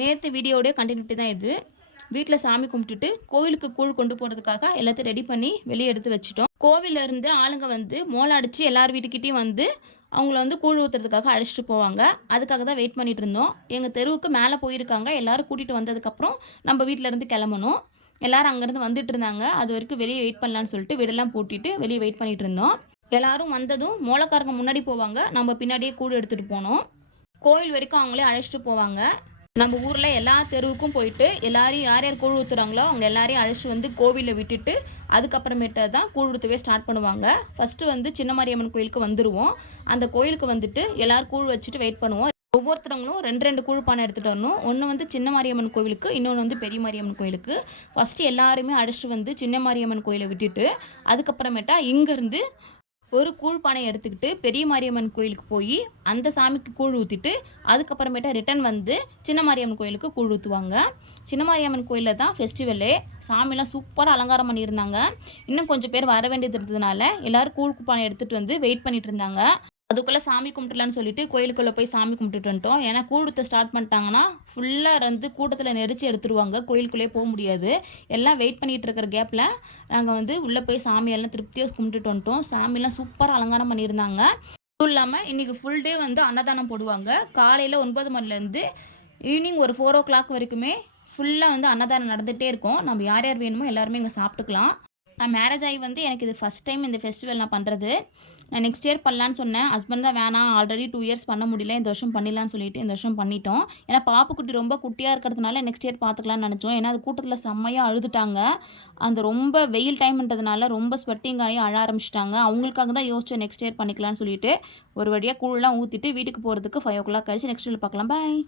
நேற்று வீடியோடைய கண்டினியூட்டி தான் இது. வீட்டில் சாமி கும்பிட்டுட்டு கோவிலுக்கு கூழ் கொண்டு போகிறதுக்காக எல்லாத்தையும் ரெடி பண்ணி வெளியே எடுத்து வச்சுட்டோம். கோவிலேருந்து ஆளுங்க வந்து மோளம் அடித்து எல்லார் வீட்டுக்கிட்டையும் வந்து அவங்கள வந்து கூழ் ஊற்றுறதுக்காக அழைச்சிட்டு போவாங்க. அதுக்காக தான் வெயிட் பண்ணிகிட்டு இருந்தோம். எங்கள் தெருவுக்கு மேலே போயிருக்காங்க. எல்லோரும் கூட்டிகிட்டு வந்ததுக்கப்புறம் நம்ம வீட்டிலேருந்து கிளம்பணும். எல்லோரும் அங்கேருந்து வந்துட்டு இருந்தாங்க. அது வரைக்கும் வெளியே வெயிட் பண்ணலான்னு சொல்லிட்டு வீடெல்லாம் பூட்டிட்டு வெளியே வெயிட் பண்ணிகிட்டு இருந்தோம். எல்லோரும் வந்ததும் மோளக்காரங்க முன்னாடி போவாங்க, நம்ம பின்னாடியே கூழ் எடுத்துகிட்டு போனோம். கோயில் வரைக்கும் அவங்களே அழைச்சிட்டு போவாங்க. நம்ம ஊரில் எல்லா தெருவுக்கும் போயிட்டு எல்லாரையும் யார் யார் கூழ் ஊற்றுறாங்களோ அவங்க எல்லாரையும் அழைச்சி வந்து கோவிலில் விட்டுட்டு அதுக்கப்புறமேட்டு தான் கூழ் ஊற்றவே ஸ்டார்ட் பண்ணுவாங்க. ஃபஸ்ட்டு வந்து சின்ன மாரியம்மன் கோயிலுக்கு வந்துடுவோம். அந்த கோயிலுக்கு வந்துட்டு எல்லோரும் கூழ் வச்சுட்டு வெயிட் பண்ணுவோம். ஒவ்வொருத்தவங்களும் 2 கூழ் பானை எடுத்துகிட்டு வரணும். ஒன்று வந்து சின்ன மாரியம்மன் கோவிலுக்கு, இன்னொன்று வந்து பெரிய மாரியம்மன் கோயிலுக்கு. ஃபஸ்ட்டு எல்லாருமே அழைச்சிட்டு வந்து சின்ன மாரியம்மன் கோயிலை விட்டுட்டு அதுக்கப்புறமேட்டா இங்கேருந்து ஒரு கூழ் பானையை எடுத்துக்கிட்டு பெரிய மாரியம்மன் கோயிலுக்கு போய் அந்த சாமிக்கு கூழ் ஊற்றிட்டு அதுக்கப்புறமேட்டா ரிட்டன் வந்து சின்ன மாரியம்மன் கோயிலுக்கு கூழ் ஊற்றுவாங்க. சின்ன மாரியம்மன் கோயிலில் தான் ஃபெஸ்டிவலே. சாமிலாம் சூப்பராக அலங்காரம் பண்ணியிருந்தாங்க. இன்னும் கொஞ்சம் பேர் வர வேண்டியது இருந்ததுனால எல்லோரும் கூழ் பானை எடுத்துகிட்டு வந்து வெயிட் பண்ணிட்டு இருந்தாங்க. அதுக்குள்ளே சாமி கும்பிட்டுலான்னு சொல்லிட்டு கோயிலுக்குள்ளே போய் சாமி கும்பிட்டுட்டு வந்துட்டோம். ஏன்னா கூழ் ஊற்ற ஸ்டார்ட் பண்ணிட்டாங்கன்னா ஃபுல்லாக வந்து கூட்டத்தில் நெரிச்சு எடுத்துருவாங்க. கோயிலுக்குள்ளே போக முடியாது. எல்லாம் வெயிட் பண்ணிகிட்டு இருக்கிற கேப்பில் நாங்கள் வந்து உள்ளே போய் சாமியெல்லாம் திருப்தியாக கும்பிட்டுட்டு வந்துட்டோம். சாமியெல்லாம் சூப்பராக அலங்காரம் பண்ணியிருந்தாங்க. அதுவும் இல்லாமல் இன்றைக்கி ஃபுல் டே வந்து அன்னதானம் போடுவாங்க. காலையில் 9 மணிலேருந்து ஈவினிங் ஒரு 4 o'clock வரைக்குமே ஃபுல்லாக வந்து அன்னதானம் நடந்துகிட்டே இருக்கும். நம்ம யார் யார் வேணுமோ எல்லாருமே இங்கே சாப்பிட்டுக்கலாம். நான் மேரேஜ் ஆகி வந்து எனக்கு இது ஃபஸ்ட் டைம் இந்த ஃபெஸ்டிவல் நான் பண்ணுறது. நான் நெக்ஸ்ட் இயர் பண்ணலான்னு சொன்னேன். ஹஸ்பண்ட் தான் வேணாம், ஆல்ரெடி 2 இயர்ஸ் பண்ண முடியல, இந்த வருஷம் பண்ணிடலான்னு சொல்லிட்டு இந்த வருஷம் பண்ணிட்டோம். ஏன்னா பாப்புக்குட்டி ரொம்ப குட்டியாக இருக்கிறதுனால நெக்ஸ்ட் இயர் பார்த்துக்கலான்னு நினச்சோம். ஏன்னா அது கூட்டத்தில் செம்மையாக அழுதுட்டாங்க. அந்த ரொம்ப வெயில் டைம்ன்றதுனால ரொம்ப ஸ்வெட்டிங் ஆகி அழ ஆரம்பிச்சிட்டாங்க. அவங்களுக்காக தான் யோசிச்சோம் நெக்ஸ்ட் இயர் பண்ணிக்கலான்னு சொல்லிட்டு. ஒரு வழியாக கூழ்லாம் ஊற்றிட்டு வீட்டுக்கு போகிறதுக்கு 5 o'clock ஆகிடுச்சு. நெக்ஸ்ட் இயர் பார்க்கலாம். பாய்.